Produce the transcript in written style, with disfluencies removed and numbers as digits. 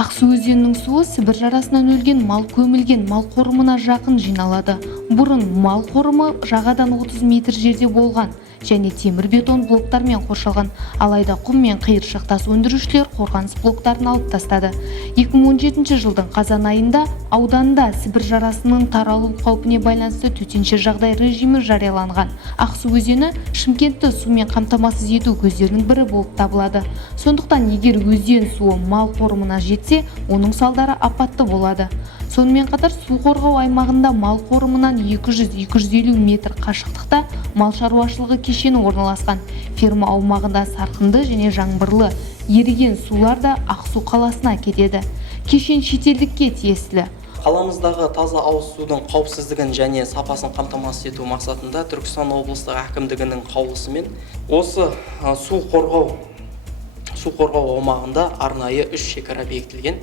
Ақсу өзенінің суы Сібір жарасынан өлген мал көмілген мал қорымына жақын жиналады. Бұрын мал қорымы жағадан 30 метр жерде болған және темір-бетон блоктармен қоршалған. Алайда құм мен қиыршық тас өндірушілер қорғаныс блоктарын алып тастады. 2017 жылдың қазан айында ауданда Сібір жарасының таралу қаупіне байланысты төтенше жағдай режимі жарияланған. Ақсу өзені Шымкентті сумен қамтамасыз ету көздерінің бірі болып табылады. Сондықтан егер өзен суы мал қорымына жетсе, оның салдары апатты болады. Сонымен қатар су қорғау аймағында мал қорымынан 200-250 метр қашықтықта мал шаруашылығы кешені орналасқан. Ферма аумағында сарқынды және жаңбырлы еріген сулар да Ақсу қаласына кетеді. Кешен шетелдікке тиесілі. Қаламыздағы таза ауыз судың қауіпсіздігін және сапасын қамтамасыз ету мақсатында Түркістан облыстық әкімдігінің қаулысымен осы су қорғау аумағында арнайы 3 шекара бекітілген.